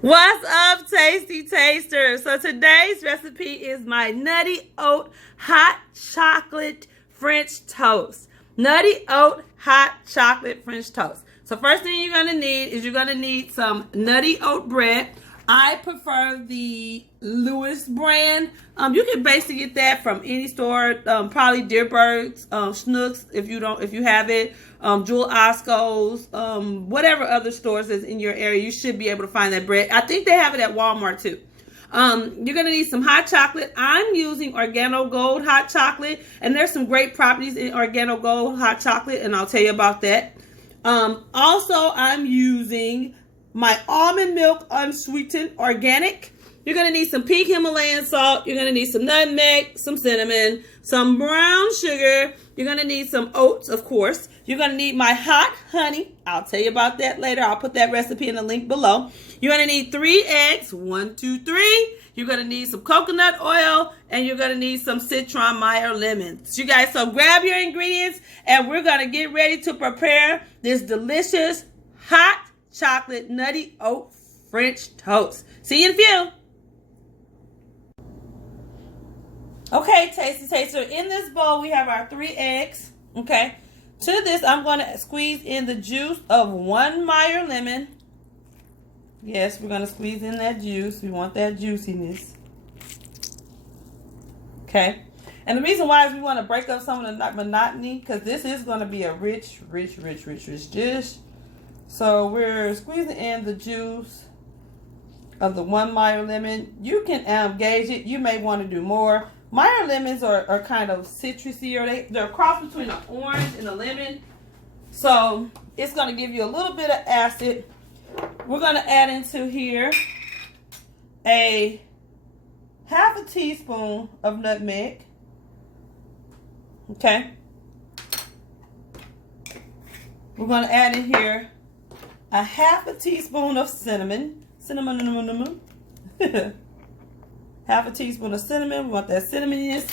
What's up, Tasty Tasters? So today's recipe is my Nutty Oat Hot Chocolate French Toast. Nutty Oat Hot Chocolate French Toast. So first thing you're going to need is you're going to need some Nutty Oat bread. I prefer the Lewis brand. You can basically get that from any store, probably Dearberg's, Schnucks if you have it, Jewel Osco's, whatever other stores is in your area, you should be able to find that bread. I think they have it at Walmart too. You're gonna need some hot chocolate. I'm using Organo Gold hot chocolate, and there's some great properties in Organo Gold hot chocolate, and I'll tell you about that. Also, I'm using my almond milk unsweetened organic. You're going to need some pink Himalayan salt. You're going to need some nutmeg, some cinnamon, some brown sugar. You're going to need some oats, of course. You're going to need my hot honey. I'll tell you about that later. I'll put that recipe in the link below. You're going to need 3 eggs. 1, 2, 3. You're going to need some coconut oil, and you're going to need some citron Meyer lemons. You guys, so grab your ingredients, and we're going to get ready to prepare this delicious hot chocolate Nutty Oat French Toast. See you in a few. Okay, Tasty Taster, in this bowl we have our 3 eggs. Okay, to this I'm going to squeeze in the juice of 1 Meyer lemon. Yes, we're going to squeeze in that juice. We want that juiciness. Okay, and the reason why is we want to break up some of the monotony, because this is going to be a rich dish. So we're squeezing in the juice of the 1 Meyer lemon. You can gauge it. You may want to do more. Meyer lemons are kind of citrusy, or they're a cross between an orange and a lemon. So it's going to give you a little bit of acid. We're going to add into here a half a teaspoon of nutmeg. Okay. We're going to add in here a half a teaspoon of cinnamon. Half a teaspoon of cinnamon. We want that cinnamoniness.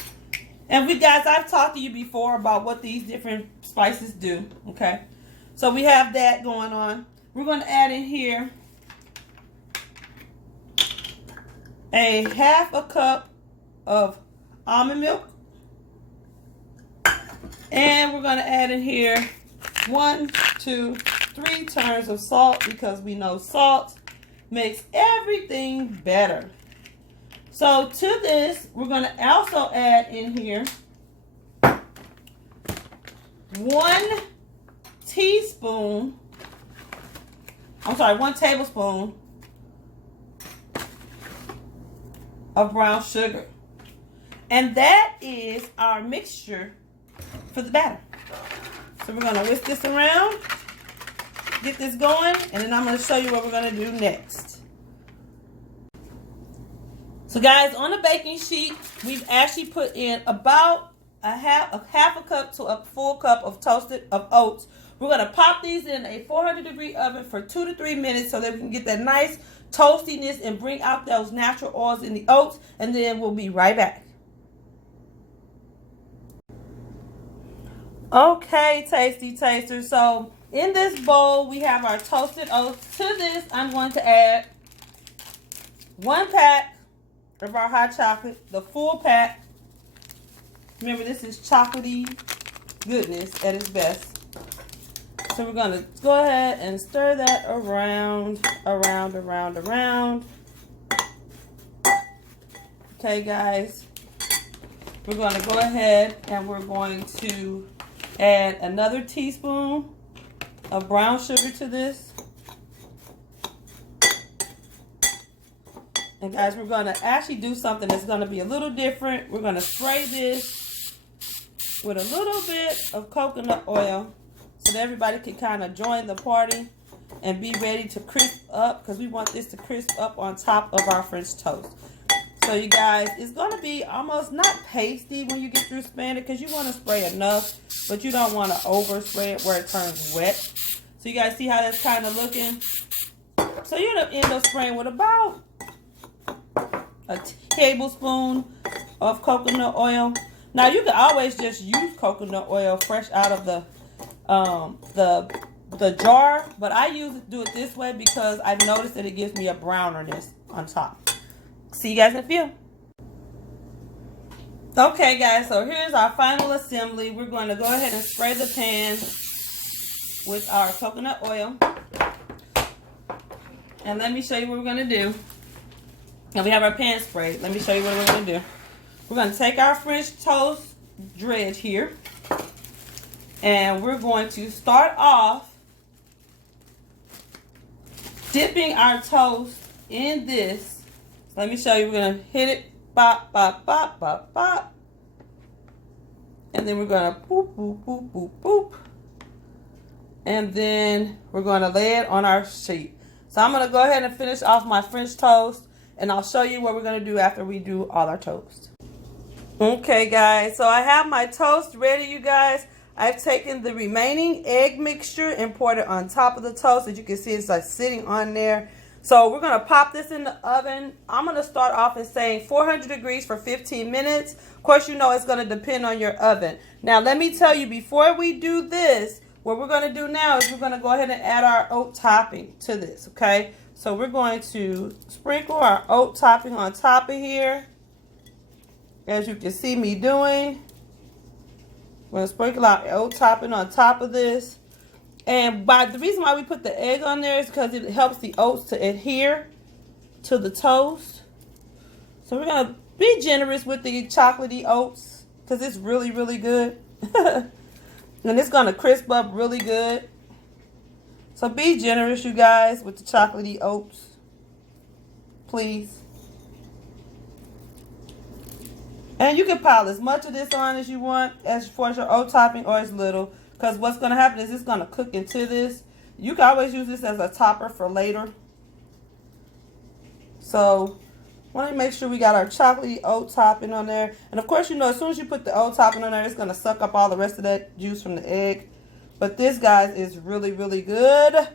And I've talked to you before about what these different spices do. Okay. So we have that going on. We're going to add in here a half a cup of almond milk. And we're going to add in here 1, 2, 3 turns of salt, because we know salt makes everything better. So to this, we're going to also add in here 1 tablespoon of brown sugar. And that is our mixture for the batter. So we're going to whisk this around, get this going, and then I'm going to show you what we're going to do next. So guys, on the baking sheet, we've actually put in about a half a cup to a full cup of oats. We're going to pop these in a 400-degree oven for 2 to 3 minutes so that we can get that nice toastiness and bring out those natural oils in the oats, and then we'll be right back. Okay, Tasty Tasters, so in this bowl we have our toasted oats. To this, I'm going to add 1 pack of our hot chocolate, the full pack. Remember, this is chocolatey goodness at its best. So we're going to go ahead and stir that around. Okay, guys, we're going to go ahead and we're going to add another teaspoon of brown sugar to this. And guys, we're going to actually do something that's going to be a little different. We're going to spray this with a little bit of coconut oil so that everybody can kind of join the party and be ready to crisp up, because we want this to crisp up on top of our French toast. So you guys, it's going to be almost not pasty when you get through spraying it, because you want to spray enough, but you don't want to overspray it where it turns wet. So you guys see how that's kind of looking? So you're going to end up spraying with about a tablespoon of coconut oil. Now you can always just use coconut oil fresh out of the the jar, but I do it this way because I've noticed that it gives me a brownerness on top. See you guys in a few. Okay guys, so here's our final assembly. We're going to go ahead and spray the pan with our coconut oil. And let me show you what we're going to do. And we have our pan sprayed. Let me show you what we're going to do. We're going to take our French toast dredge here. And we're going to start off dipping our toast in this. So let me show you. We're going to hit it. Bop, bop, bop, bop, bop. And then we're going to boop, boop, boop, boop, boop. And then we're going to lay it on our sheet. So I'm going to go ahead and finish off my French toast. And I'll show you what we're going to do after we do all our toast. Okay, guys. So I have my toast ready, you guys. I've taken the remaining egg mixture and poured it on top of the toast. As you can see, it's like sitting on there. So we're going to pop this in the oven. I'm going to start off and saying 400 degrees for 15 minutes. Of course, you know it's going to depend on your oven. Now, let me tell you, before we do this, what we're going to do now is we're going to go ahead and add our oat topping to this, okay? So we're going to sprinkle our oat topping on top of here, as you can see me doing. We're going to sprinkle our oat topping on top of this. And the reason why we put the egg on there is because it helps the oats to adhere to the toast. So we're going to be generous with the chocolatey oats because it's really, really good. And it's going to crisp up really good. So be generous, you guys, with the chocolatey oats. Please. And you can pile as much of this on as you want as far as your oat topping or as little. Because what's going to happen is it's going to cook into this. You can always use this as a topper for later. So, want to make sure we got our chocolatey oat topping on there. And of course, you know, as soon as you put the oat topping on there, it's going to suck up all the rest of that juice from the egg. But this, guys, is really, really good.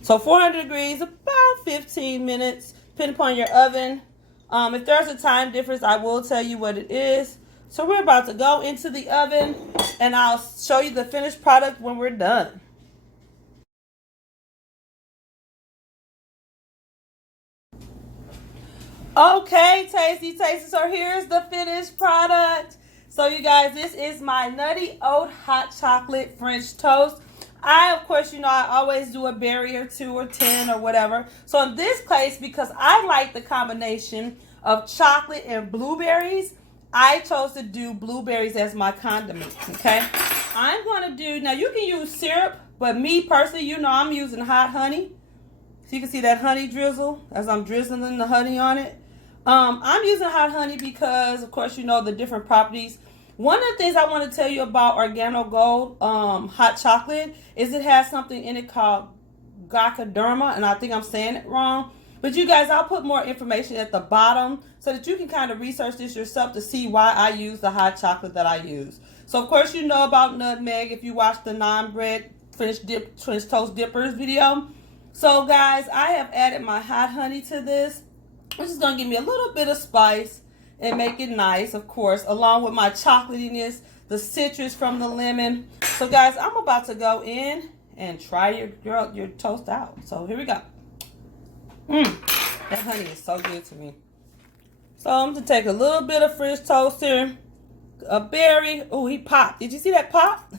So, 400 degrees, about 15 minutes, depending upon your oven. If there's a time difference, I will tell you what it is. So we're about to go into the oven, and I'll show you the finished product when we're done. Okay, Teystee-Tasters, so here's the finished product. So you guys, this is my Nutty Oat Hot Chocolate French Toast. Of course, you know, I always do a berry or 2 or 10 or whatever. So in this case, because I like the combination of chocolate and blueberries, I chose to do blueberries as my condiment, okay? I'm going to do, now you can use syrup, but me personally, you know, I'm using hot honey. So you can see that honey drizzle as I'm drizzling the honey on it. I'm using hot honey because, of course, you know the different properties. One of the things I want to tell you about Organo Gold hot chocolate is it has something in it called glycoderma, and I think I'm saying it wrong. But you guys, I'll put more information at the bottom so that you can kind of research this yourself to see why I use the hot chocolate that I use. So, of course, you know about nutmeg if you watch the non-bread French toast dippers video. So, guys, I have added my hot honey to this, which is going to give me a little bit of spice and make it nice, of course, along with my chocolatiness, the citrus from the lemon. So, guys, I'm about to go in and try your toast out. So, here we go. That honey is so good to me. So I'm going to take a little bit of French toast here. A berry. Oh, he popped. Did you see that pop?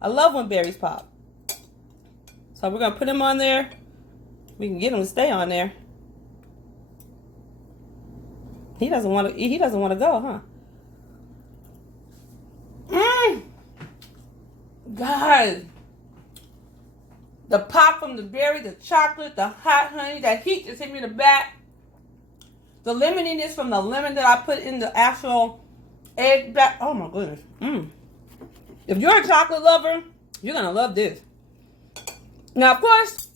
I love when berries pop. So we're going to put him on there. We can get him to stay on there. He doesn't want to go, huh? God. The pop from the berry, the chocolate, the hot honey, that heat just hit me in the back. The lemoniness from the lemon that I put in the actual egg back. Oh my goodness. If you're a chocolate lover, you're going to love this. Now, of course,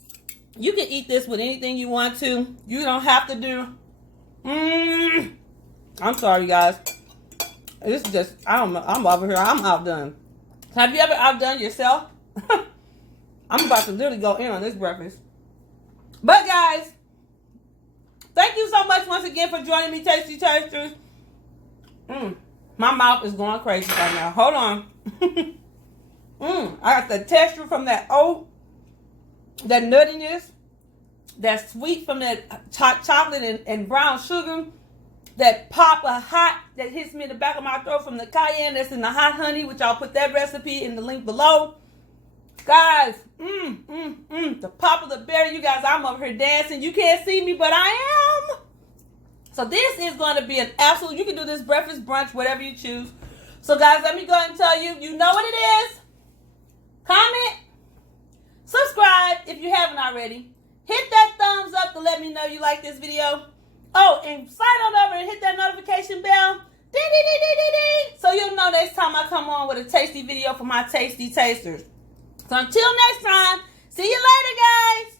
you can eat this with anything you want to. You don't have to do. I'm sorry, you guys. This is just, I don't know. I'm over here. I'm outdone. Have you ever outdone yourself? I'm about to literally go in on this breakfast. But guys, thank you so much once again for joining me, Teystee-Tasters. My mouth is going crazy right now. Hold on. I got the texture from that oat, that nuttiness, that sweet from that chocolate and brown sugar, that pop of hot that hits me in the back of my throat from the cayenne that's in the hot honey, which I'll put that recipe in the link below. Guys, the pop of the berry, you guys, I'm over here dancing. You can't see me, but I am. So this is going to be an absolute, you can do this breakfast, brunch, whatever you choose. So guys, let me go ahead and tell you, you know what it is. Comment, subscribe if you haven't already. Hit that thumbs up to let me know you like this video. Oh, and sign on over and hit that notification bell. Ding, ding, ding, ding, ding, ding. So you'll know next time I come on with a tasty video for my Teystee-Tasters. So until next time, see you later, guys.